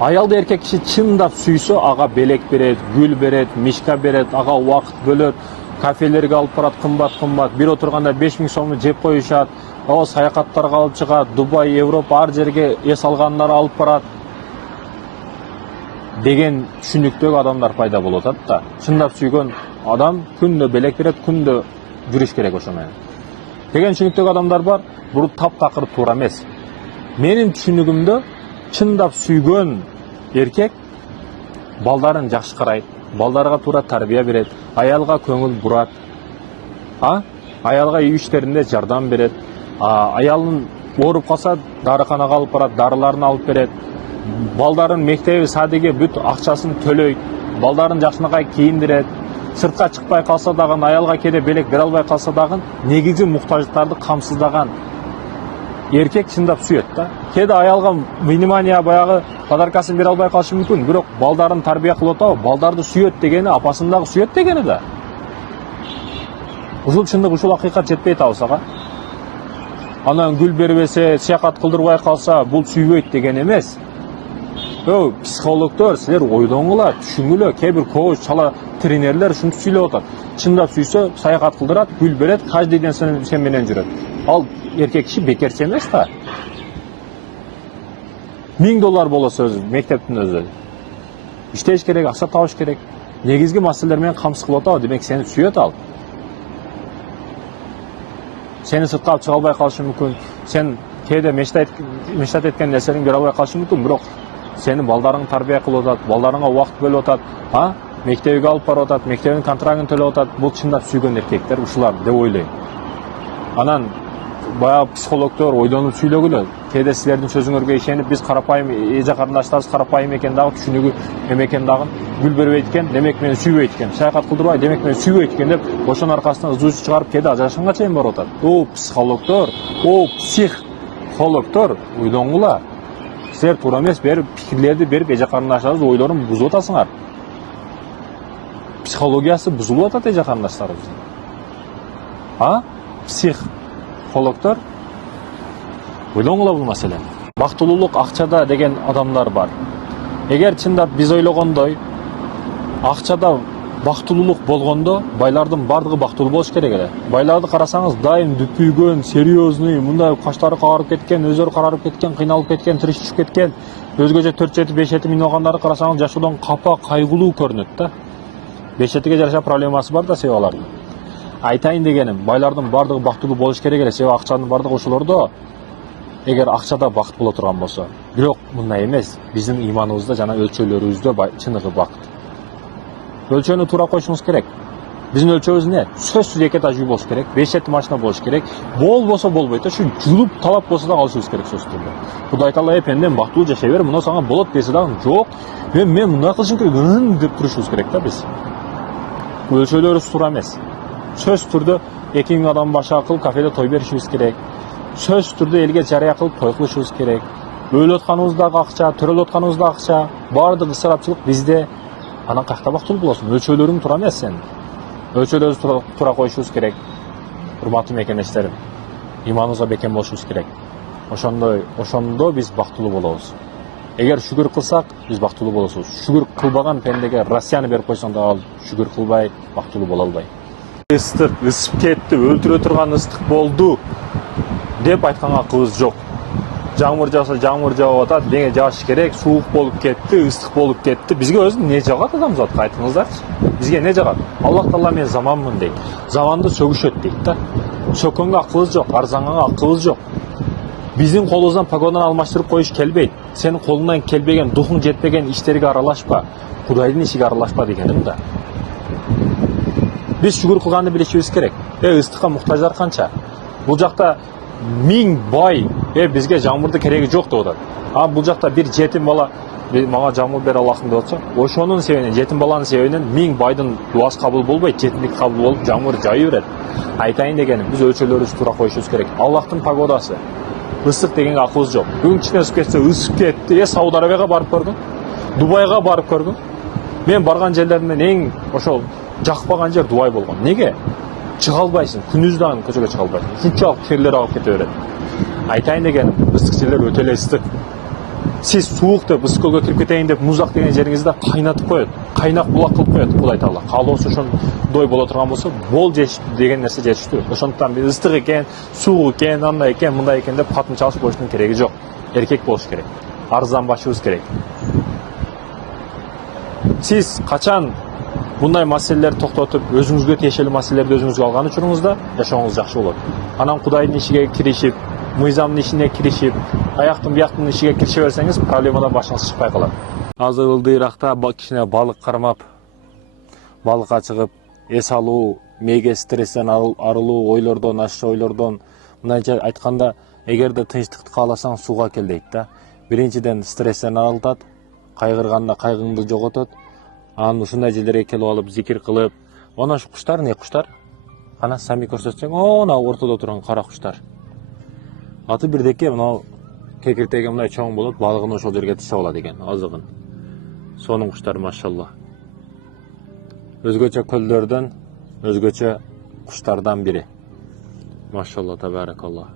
Аялды эркек киши чындап сүйсө, ага белек берет, гүл берет, мишка берет, ага убакыт бөлөт, кафелерге алып барат, кымбат. Бир отурганда 5000 сомду жеп коюшат, о саякаттарга алып чыгат, Дубай, Европа, ар жерге эс алгандар алып барат деген түшүнүктөгү адамдар пайда болуп атат да. Чындап сүйгөн адам күндө белек берет, күндө жүрүш керек ошо менен. Деген түшүнүктөгү адамдар бар, бул таптакыр туура эмес. Менин түшүнүгүмдө чындап сүйгөн эркек балдарын жакшы карайт, балдарга туура тарбия берет, аялга көңүл бурат, аялга үй иштеринде жардам берет, аялын ооруп калса дарыканага алып барат, дарыларын алып берет, балдарын мектеби, садиге бүт акчасын төлөйт, балдарын жакшынакай кийиндирет, сыртка чыкпай калса дагы, аялга кээде белек бере албай калса дагы негизги муктаждыктарды камсыздаган эркек чындап сүйөт да. Кээде аялга внимание баягы подаркасын бере албай калышы мүмкүн, бирок балдарын тарбия кылып атабы, балдарды сүйөт дегени апасын дагы сүйөт дегени да. Ушул чындык, ушул акыйкат жетпей атабыз ага. Анан гүл бербесе, саякат кылдырбай калса, бул сүйбөйт деген эмес. Психологдор, силер ойлоңула, түшүнгүлө. Кээ бир коуч, чала тренерлер ушинтип сүйлөп атат. Чындап сүйсө, саякат кылдырат, гүл берет, каждый день сен менен жүрөт. Ал эркек киши бекерчи эмес да. $1000 болосо өзү, мектептин өзү. Иштеш керек, акча табыш керек. Негизги маселелер менен камсыз кылып атабы, демек сени сүйөт ал. Сени сыртка алып чыга албай калышы мүмкүн. Сен кээде мечтат эткен нерсени бере албай калышы мүмкүн, бирок сени балдарың тарбия кылып атат, балдарыңа убакыт бөлүп атат, мектебиге алып барып атат, мектебинин контрагын төлөп атат. Бул чындап сүйгөн эркектер ушулар деп ойлойм. Анан баягы психологдор ойлонуп сүйлөгүлө. Кээде силердин сөзүңөргө ишенип, биз карапайым эже карындаштарыбыз карапайым экен дагы, түшүнүгү экен дагы, гүл бербейт экен, демек мени сүйбөйт экен. Саякат кылдырбай, демек мени сүйбөйт экен деп, ошонун аркасынан ызы чыгарып кээде ажырашканга чейин барып атат. Психологдор, психологдор, ойлоңула. Силер туура эмес пикирлерди берип, эже карындаштарыбыз ойлорун бузуп атасыңар. Психологиясы бузулуп атат эже карындаштарыбыздын. Психологдор, ойлоңула бул маселени. Бактылуулук акчада деген адамдар бар. Эгер чындап биз ойлогондой акчада бактылуулук болгондо, байлардын бардыгы бактылуу болуш керек эле. Байларды карасаңыз, дайым дүпүйгөн, серьезный, мындай каштары кагарып кеткен, өздөрү карарып кеткен, кыйналып кеткен, тириш түшүп кеткен, өзгөчө 4-5 миң алгандарды карасаңыз, жашоодон капа, кайгылуу көрүнөт да. 5 жараша проблемасы бар да себеп алардын. Айтайын дегеним, байлардын бардыгы бактылуу болуш керек эле, себеп акчанын бардыгы ошолордо. Эгер акчада бакыт боло турган болсо, бирок мындай эмес. Биздин ыйманыбызда жана өлчөлөрүбүздө чыныгы бакыт. Өлчөнү туура коюшуңуз керек. Биздин өлчөбүз эмне? Сөзсүз 2 этаж үй болуш керек, 5 машина болуш керек. Болбосо болбойт, ушу жулуп талап болсо да алышыбыз керек сөзсүз түрдө. Кудай Таала пендем бактылуу жашай бер, мына сага болот десе дагы жок. Мен мындай кылышым керек, деп турушубуз керек да биз. Өлчөлөрүбүз туура эмес. Сөз түрдө 2000 адам башы кылып кафеде той беришибиз керек. Сөз түрдө элге жарыя кылып той кылышыбыз керек. Өлүп атканыбыз дагы акча, төрөлүп атканыбыз дагы акча, баардык ысырапчылык бизде. Анан кайда бактылуу болосуң? Өлчөлөрүң туура эмес сен. Өлчөлөрүбүздү туура коюшубуз керек. Урматтуу мекенештерим, иманыбызга бекем болушубуз керек. Ошондо биз бактылуу болобуз. Эгер шүгүр кылсак, биз бактылуу болобуз. Шүгүр кылбаган пендеге Россияны берип койсоң да ал шүгүр кылбай, бактылуу боло албайт. Ыстык, ысып кетти, өлтүрө турган ыстык болду деп айтканга кыбыз жок. Жамыр жауса жамыр жаап атат, дене жааш керек, суук болуп кетти, ыстык болуп кетти. Бизге өзү не жагат адамзатка, айтыңыздарчы. Бизге не жагат? Аллах Таала мен заманмын дейт. Заманды сөгүшөт дейт да. Сөккөнгө акыбыз жок, арзанганга акыбыз жок. Биздин колубуздан погонаны алмаштырып коюш келбейт. Сенин колуңдан келбеген, духуң жетпеген иштерге аралашпа. Кудайдын ишиге аралашпа дегеним да. Биз шүгүр кылганды билишибиз керек. Ыстыкка муктаждар канча? Бул жакта 1000 бай, бизге жамырды кереги жок деп атат. Бул жакта бир жетим бала, мага жамыр бер Аллахым деп атса, ошонун себебинен, жетим баланын себебинен 1000 байдын дуасы кабыл болбойт, жетимдик кабыл болуп, жамыр жайы берет. Айтайын дегеним, биз өлчөлөрүбүздү туура коюшубуз керек. Аллахтын погодасы. Ысык дегенге акыбыз жок. Бүгүн кичине ысып кетсе, ысып кетти. Сауд Арабияга барып көргүн, Дубайга барып көргүн. Мен барган жерлерден эң ошол жакпаган жер Дубай болгон. Неге? Чыга албайсың, күнүз дагы көчөгө чыга албайсың. Ушунчалык терлер агып кете берет. Айтайын дегеним, ыстык жерлер өтө эле ыстык. Сіз суық деп ысыкөлгө кирип кетейин деп музак деген жериңизде кайнатып коет, кайнак булак кылып коет Кудай Таала. Каалоосу ошондой боло турган болсо бол деген нерсе жетиштүү. Ошондуктан биз ыстык экен, суук экен, андай экен, мындай экен деп катын чалып коюштун кереги жок. Эркек болуш керек. Арзанбашыбыз керек. Сиз качан мындай маселелерди токтотуп, өзүңүзгө тиешелүү маселелерди өзүңүзгө алган учуруңузда жашооңуз жакшы болот. Анан Кудайдын ишиге киришип, мыйзамдын ишине киришип, аяктын бияктын ишиге кирише берсеңиз, проблемадан башыңыз чыкпай калат. Азыр ылдыйракта кичине балык кармап, балыкка чыгып, эс алуу, мээге стресстен арылуу, ойлордон, аш ойлордон, мындайча айтканда, эгерде тынчтыкты кааласаң сууга кел дейт да. Биринчиден стресстен арылтат, кайгырганда кайгыңды жоготот. Анан ушундай жерлерге келип алып, зикир кылып, она ушу куштар не куштар? Кана сами көрсөтсөң, она ортодо турган кара куштар. Аты бирдеке, мына кекиртеги мындай чоң болот, балыгын ошол жерге тышап алат экен, азыгын. Сонун куштар, машалла. Өзгөчө көлдөрдөн, өзгөчө куштардан бири. Машалла, табаракалла.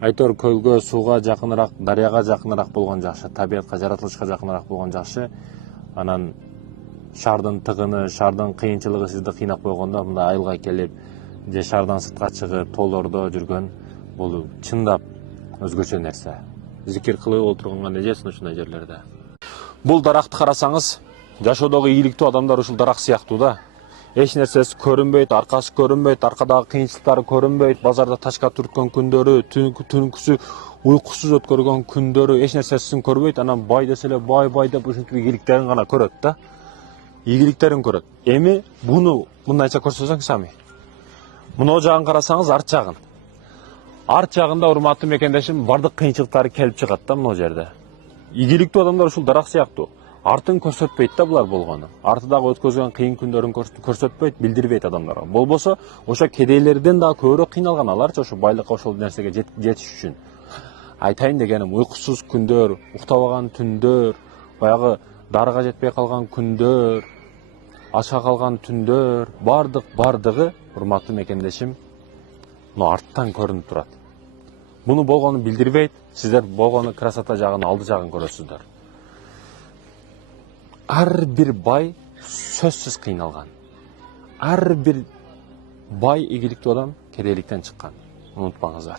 Айтор көлгө, сууга жакыныраак, дарыяга жакыныраак болгон жакшы, табиятка, жаратылышка жакыныраак болгон жакшы. Анан шаардын тыгыны, шаардын кыйынчылыгы сизди кыйнап койгондо, мындай айылга келип, же шаардан сыртка чыгып, тоолордо жүргөн, бул чындап өзгөчө нерсе. Зикир кылып отурганга нежесин ушундай жерлерде. Бул даракты карасаңыз, жашоодогу ийгиликтүү адамдар ушул дарак сыяктуу да. Эч нерсеси көрүнбөйт, аркасы көрүнбөйт, аркадагы кыйынчылыктары көрүнбөйт, базарда тачка түрткөн күндөрү, түнкүсү уйкусуз өткөргөн күндөрү, эч нерсесин көрбөйт, анан бай десе эле бай деп ушинтип ийгиликтерин гана көрөт да. Ийгиликтерин көрөт. Эми буну мындайча көрсөтсөң сами. Мына жагын карасаңыз, арт жагын. Арт жагында, урматтуу мекендешим, бардык кыйынчылыктары келип чыгат да мына жерде. Ийгиликтүү адамдар ушул дарак сыяктуу. Артын көрсөтпөйт да булар болгону. Артыдагы өткөзгөн кыйын күндөрүн көрсөтпөйт, билдирбейт адамдарга. Болбосо, ошо кедейлерден дагы көбүрөөк кыйналган аларчы ошо байлыкка, ошол нерсеге жетиш үчүн. Айтайын дегеним, уйкусуз күндөр, уктабаган түндөр, баягы дарыга жетпей калган күндөр, ачка калган түндөр, бардыгы, урматтуу мекендешим, мына арттан көрүнүп турат. Буну болгону билдирбейт, сиздер болгону красота жагын, алды жагын көрөсүздөр. Ар бир бай сөзсүз кыйналган. Ар бир бай ийгиликтүү адам кедейликтен чыккан. Унутпаңыздар.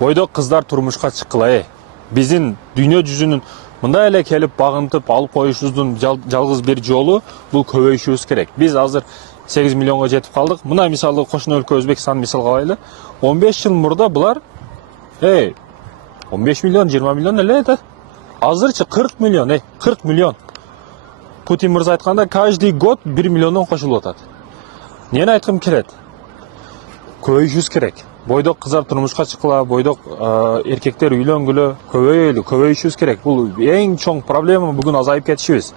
Бойдок кыздар турмушка чыккыла, биздин дүйнө жүзүнүн мындай эле келип багынтып алып коюшубуздун жалгыз бир жолу бул көбөйүшүбүз керек. Биз азыр 8 миллионго жетип калдык. Мына мисалы кошуна өлкө Өзбекстан мисалга алайлы. 15 жыл мурда булар 15 миллион, 20 миллион эле да. Азырчы 40 миллион, 40 миллион. Путин мырза айтканда, каждый год 1 миллиондон кошулуп атат. Нени айткым келет? Көбөйүшүбүз керек. Бойдок кыздар турмушка чыккыла, бойдок эркектер үйлөнгүлө, көбөйүшүбүз керек. Бул эң чоң проблема, бүгүн азайып кетишибиз.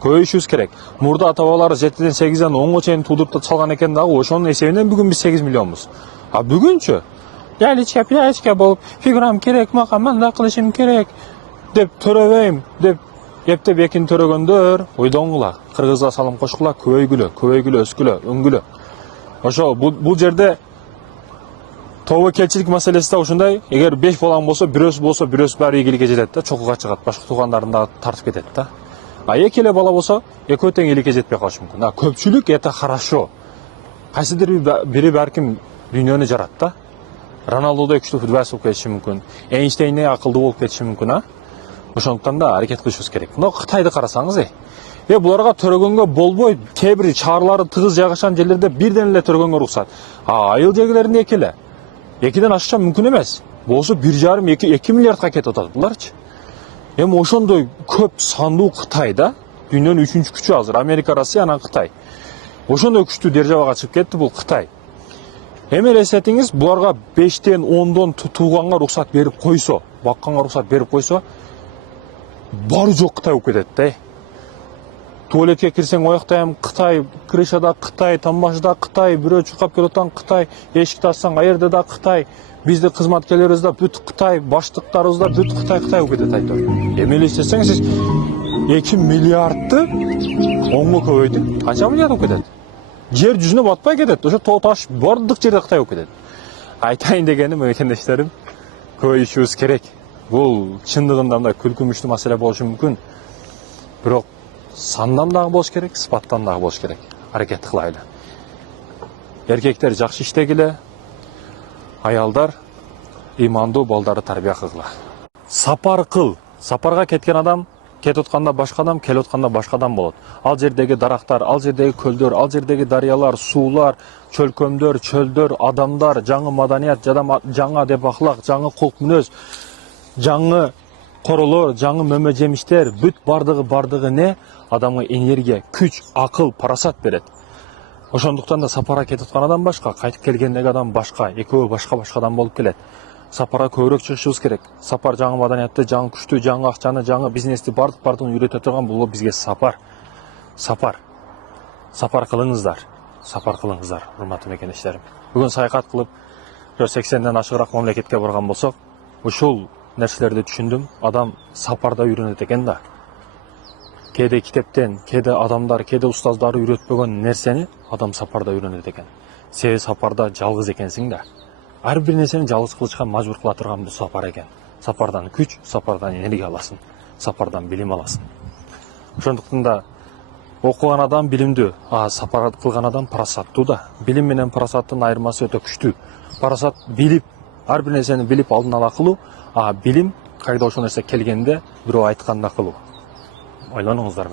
Көбөйүшүбүз керек. Мурда ата бабалар 7-ден 8-ден 10го чейин туудуруп салган экен дагы, ошонун эсебинен бүгүн биз 8 миллионбуз. А бүгүнчү яличке болуп, фигурам керек, мага мындай кылышым керек деп төрөбөйм деп эптеп экин төрөгөндөр ойдоңгула, кыргызга салым кошкула, көбөйгүлө, өскүлө, өңгүлө. Ошо бул жерде тобокелчилик маселеси да ушундай. Эгер 5 балаң болсо, бирөөсү баары ийгиликке жетет да, чокуга чыгат, башка туугандарын да тартып кетет да. А эки эле бала болсо, экөө тең ийгиликке жетпей калышы мүмкүн. А көпчүлүк это хорошо. Кайсыдыр бири балким дүйнөнү жарат да. Роналдодой күчтүү футболчу болуп кетиши мүмкүн. Эйнштейндей акылдуу болуп кетиши мүмкүн, а? Ошондуктан да аракет кылышыбыз керек. Мына Кытайды карасаңыз, буларга төрөгөнгө болбойт. Кээ бир шаарлары тыгыз жайгашкан жерлерде бирден эле төрөгөнгө уруксат. А айыл жерлеринде эки эле. Экиден ашыкча мүмкүн эмес. Болсо 1,5-2 миллиардга кетип атат буларчы. Эми ошондой көп сандуу Кытай да, дүйнөнүн 3-күчү күчү азыр, Америка, Россия, анан Кытай. Ошондой күчтүү державага чыгып кетти бул Кытай. Эми элестетиңиз, буларга 5-тен 10дон тууганга уруксат берип койсо, бакканга уруксат берип койсо, бары жок Кытай болуп кетет да. Туалетке кирсең ояктайм Кытай, крышада Кытай, тамбашыда Кытай, бирөө чуркап келип атан Кытай, эшикти ачсаң аерде да Кытай, бизде кызматкерлерибиз да бүт Кытай, баштыктарыбыз да бүт Кытай болуп кетет айтор. Эми элестетсең сиз 2 миллиардты 10го көбөйтүп, канча миллиард болуп кетет? Жер жүзүнө батпай кетет. Ошо тоо таш бардык жерде Кытай болуп кетет. Айтайын дегеним, мекендештерим, көбөйүшүбүз керек. Бул чындыгында мындай күлкүмүштүү маселе болушу мүмкүн. Бирок сандан дагы болуш керек, сыпаттан дагы болуш керек. Аракет кылайлы. Эркектер жакшы иштегиле, аялдар имандуу балдарды тарбия кылгыла. Сапар кыл. Сапарга кеткен адам кетип атканда башка адам, келип атканда башка адам болот. Ал жердеги дарактар, ал жердеги көлдөр, ал жердеги дарыялар, суулар, чөлкөмдөр, чөлдөр, адамдар, жаңы маданият, жаңы адеп ахлак, жаңы кулк мүнөз, жаңы королор, жаңы мөмө жемиштер, бүт бардыгы не? Адамга энергия, күч, акыл, парасат берет. Ошондуктан да сапарга кетип аткан адам башка, кайтып келгендеги адам башка, экөө башка адам болуп келет. Сапарга көбүрөөк чыгышыбыз керек. Сапар жаңы маданиятты, жаңы күчтү, жаңы акчаны, жаңы бизнести бардыгын үйрөтө турган бул бизге сапар. Сапар кылыңыздар. Сапар кылыңыздар, урматтуу мекендештерим. Бүгүн саякат кылып, 80ден ашыгыраак мамлекетке барган болсок, ушул нерселерди түшүндүм. Адам сапарда үйрөнөт экен да. Кээде китептен, кээде адамдар, кээде устаздары үйрөтпөгөн нерсени адам сапарда үйрөнөт экен. Себеби сапарда жалгыз экенсиң да. Ар бир нерсени жалгыз кылышка мажбур кыла турган бул сапар экен. Сапардан күч, сапардан энергия аласың, сапардан билим аласың. Ошондуктан да окуган адам билимдүү, сапар кылган адам парасаттуу да. Билим менен парасаттын айырмасы өтө күчтүү. Парасат билип, ар бир нерсени билип алдын ала кылуу, билим кайда ошол нерсе келгенде бирөө айтканда кылуу. Ойлонуңуздар.